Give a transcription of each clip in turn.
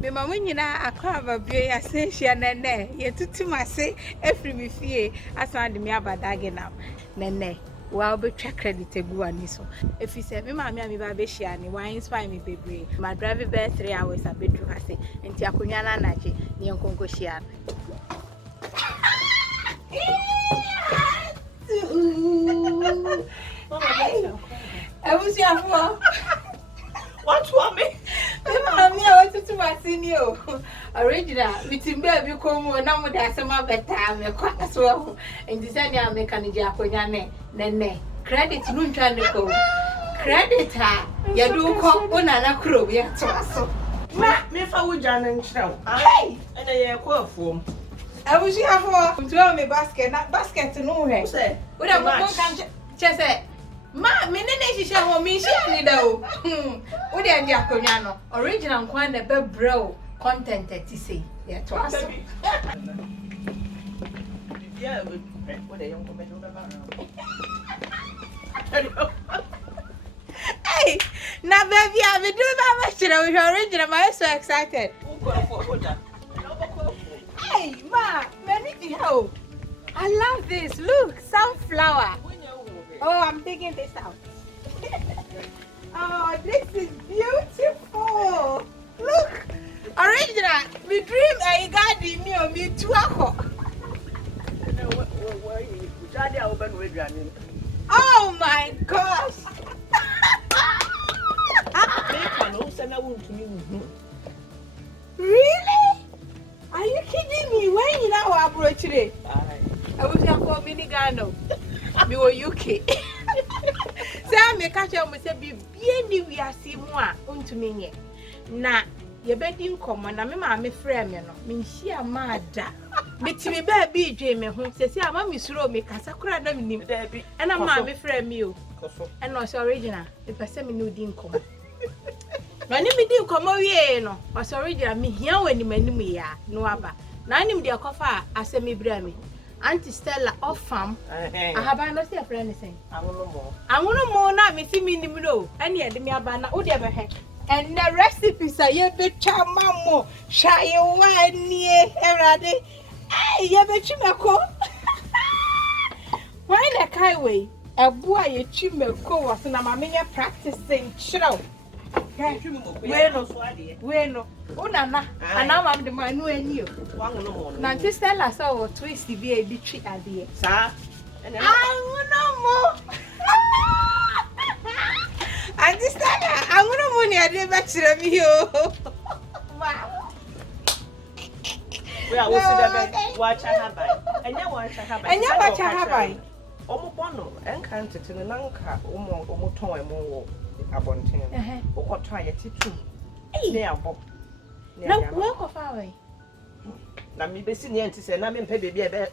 Me mama nyina akwa babie ya se hia nene ye tutumase efri me fie asan de me abadage nam nene wa obetwa credit egu ani so efi se me mama me ba be hia ni wa inspire me bebre ma drive be 3 hours abedru ase enti akonwa na naje ne nkonko hia Ebusiafo What want me? Mama, I want to my senior. Original, with him baby come on, now with asama better, me quite as well. And design ya make an Japanese nene. Credit no trying to go. Credit her. Ya do call on an acro, ya so. Ma, me for wood and show. Hey, and I call for. I wish you have to me basket, not basket to know her. Say, what I just say. Ma, me nene she ho me she ani da o. Wo de andi akonya no. Original kwan na be bro content ti say. Yeah, to us. Yeah, what they young comment on Hey, na baby, I be doing my best with original. I'm so excited. Hey, ma, me how? I love this. Look, sunflower. Oh, I'm taking this out. Oh, this is beautiful. Look, original. Me dream I got the new me too. Oh my gosh. Really? Are you kidding me? When you know I brought today? I was going to mini Gano. Me wo UK. Say me catch am say bi ni wi ase mu a ontumi nye. Na ye bedi nkomo na me ma me frɛ me no. Me nhia ma da. Me timi ba bi dwe me ho. Sesi ama me suro me kasa kura na me nim. Ɛna ma me frɛ me o. Ɛna so original. E pese me no di nkomo. Na ni me di nkomo wie no. O original me hia wani manim ya no aba. Na anim de akofa ase me bra me. Auntie Stella off farm. I have no say friend anything. I want more now. Me see me ni no. Any of me abana. Odi abehe. And the recipes are ye be chamamo. Shy wine ye everade. Hey, ye be chimeko. Why the kaiway? A boy ye chimeko was na mama practicing show. Bueno, Unana, and now I'm the man who knew. Nancy Stella saw a twisty be a bitchy idea. Sir, and I want no more. And this Stella, I want no money. I did back to me. Wow. We are also watch a habit. And you watch a habit. And you watch a habit. Omobono, and can't it in a lanka, omoto and more. Abontin. O ko try it too. Hey, abo. Na walk of away. Na me be si ne say na me mpa baby e be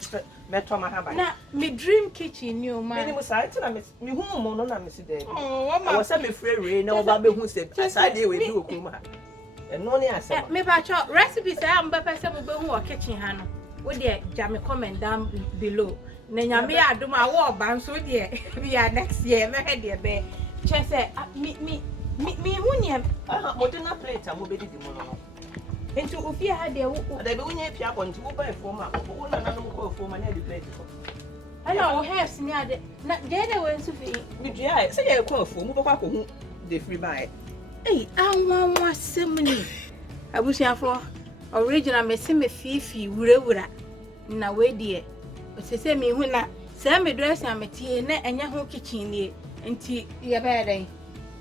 to ma haba. Na me dream kitchen you man. Me ni site na me hu mo no na me si there. Oh, mama. I was say me free re na oba be hu say aside we do okum ha. E no ne asem. Me ba cho recipes I am be person mo be hu o kitchen ha no. Wo de ja me comment down below. Na nyame adom a wo ba nso de we are next year me he de be. Say me wunyam modern plate am obedi di mo no into ofia ha de wo da be wunya pia bonti wo ba efo ma wo na nanom ko efo ma na di plate ko ana wo haves ni ade na de de we nso fi bi dua say ye ko efo mu be kwa ko hu de free buy anwa semni abusiafo original me se me fifi wurawura na we de o se me hu na se me dress am tie na enya ho kitchen ni Nti ya bad.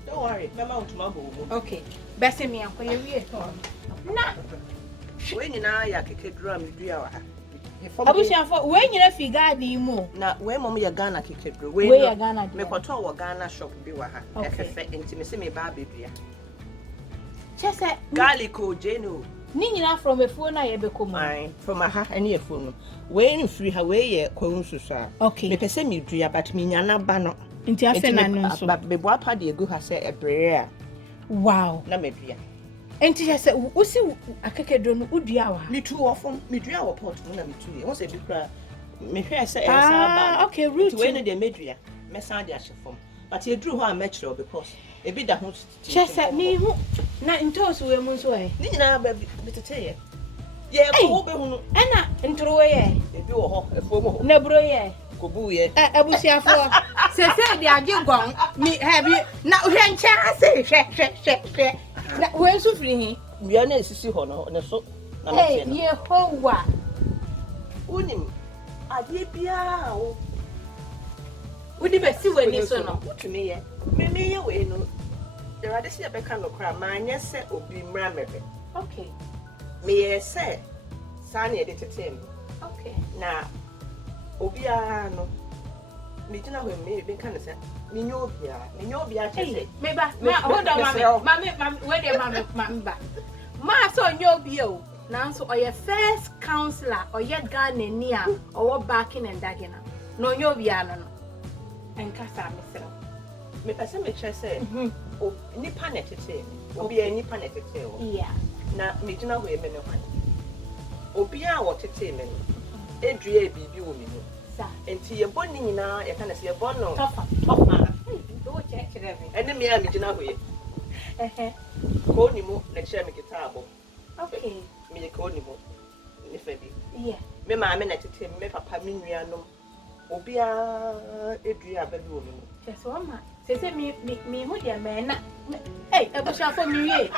Don't worry, mama want to go. Okay. Best me uncle you here to. Na. When you na ya keke drum dua wa ha. Abusiafo when you na fi garden mu. Na when mom ya Ghana keke drum. We ya Ghana. Me koto wa Ghana shop bi wa ha. Efefe nti me se me ba bedua. Chese garlic o jeno. Ni nyina from a phone na ye be komo. Ai, from a ha any phone. When free ha we ye kwonsusa. Okay. Me pese me dua but me nyana ba no. Nti afa na no so. Be bo apa de egu ha se ebrere a. Wow. Na me dua. Enti ya se usi akekedro no udua wa. Me tu ofon, me dua wo pot no na me tu ye. Won se bi kra me hwe se e sa ba. Okay, root. We no de medua. Me san de ahye fom. But you drew her metro because a bit that wants to just at me who not in toast women's way. Nina, baby, to tell you. Yeah, Anna, and throw away. If you are a former Nebroye, Kubuye, I was here for. Say, they are you gone. Me have you now? When say, where's the free? we are not see honor on a so. Hey, ye ho what? Unim, I did be out. Would you see when you saw no? To me, me away no. There are this year back on the crowd, mine, yes, said, will be Mramebe. Okay. Me say, Sunny edited him. Okay. Now, Obia no. Me do not me be kind of say, me no be a Hey, maybe hold on, mammy, where the mammy back. Ma saw your bio. Now, so are your first counselor or yet garden near or backing and dagging. No, you'll be an and Casa, Mr. Me person me say, oh, ni panet it, Obi any panet it. Yeah. Now, me do not wear me no one. Obia what it tell me. Adria be woman. And to your bonny now, you can see a bonno. Tough man. Don't check it. And then me, I do not wear. Call him, let's share me guitar. Okay. Me call him. Yeah. Me mamma at it, me papa miniano. Obia Adria baby woman. Just one man. Say me, who dear man. Hey, I was for me.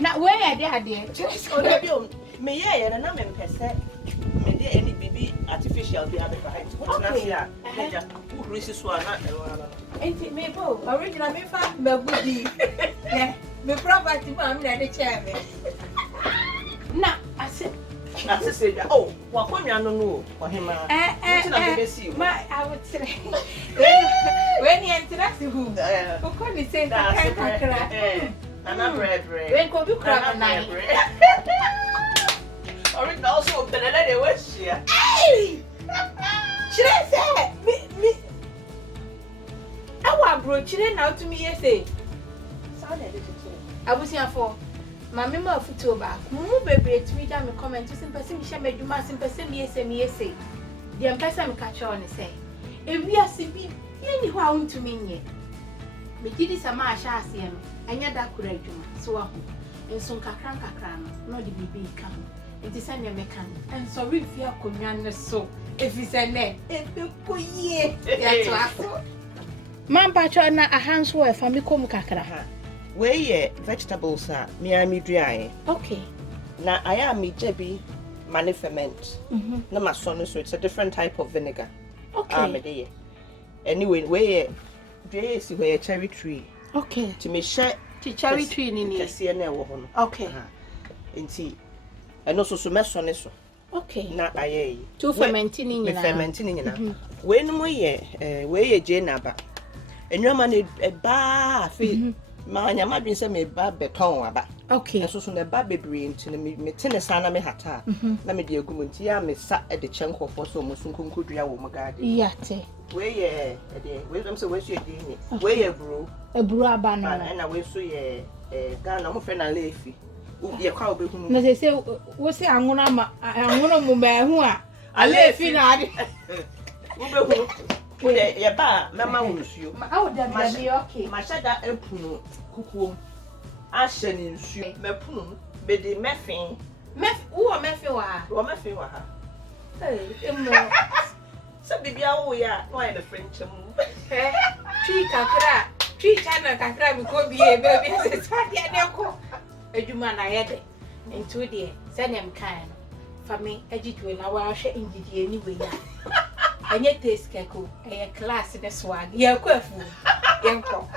Now, where are they, dear? Oh, me, yeah, and I'm in per me dear any baby artificial be other behind. What's here? Who is one? Ain't it me, Bo? Original me, but goody. Yeah, me property, I'm not the chairman. Now, I said, oh, what one you know for him? I would say, when he enters who could he say that? Nana bread, when could you cry a night? Or it also open and let it wish you. Hey! Should I say? Me. I want brooch it now to me, yes, say. I was here for my member of Futoba. Move baby to me down the comment to some person, shall make you mass and person, yes, and yes, say. The ambassador catch on and say, if we are sipping anyhow to me, me did this a marsh as him, and yet that could I do so. And soon Kakranka cram, not the baby come. It is an American, and so if you are coming so, if it's a net, if you put ye, Man, Patrona, a hand's worth, and become Kakra. Where ye vegetables are, me I me dry. Okay. Now I am me jebby money ferment. No, my son, so it's a different type of vinegar. Okay. Anyway, where ye see where a cherry tree. Okay. To me, share cherry tree in here. Okay. And see. And also so mess on this. Okay. Na aye. To fermenting in fermenting. When we Jane aba. And your man a bar fee. My yama been sent me bar beton aba. Okay. So soon a baby brain to me tennis sana me hata. Let me dear gumuntia me sat at the chunk of so musun could ya woman. Yate. Where ye a day. Where so where's your day? Where you brew? A brew banana. And I will so ye a gun of friend and leafy. No, they say, what's the Angona Mumba who are? I live in a bar, Mamma will you. Oh, that be okay. My shadow open cuckoo. Ashen in shoe, Mapun, Biddy Meffing. Who are Meffy? Or Meffy were her. So be our way out, why the French Tree Kakra, Tree China Kakra, we could be a baby. A human I had it, and 2 dear, send him kind. For me, a G2 and I will share in the anyway. And yet, this Kako, a class in a swag, you're careful, young cock.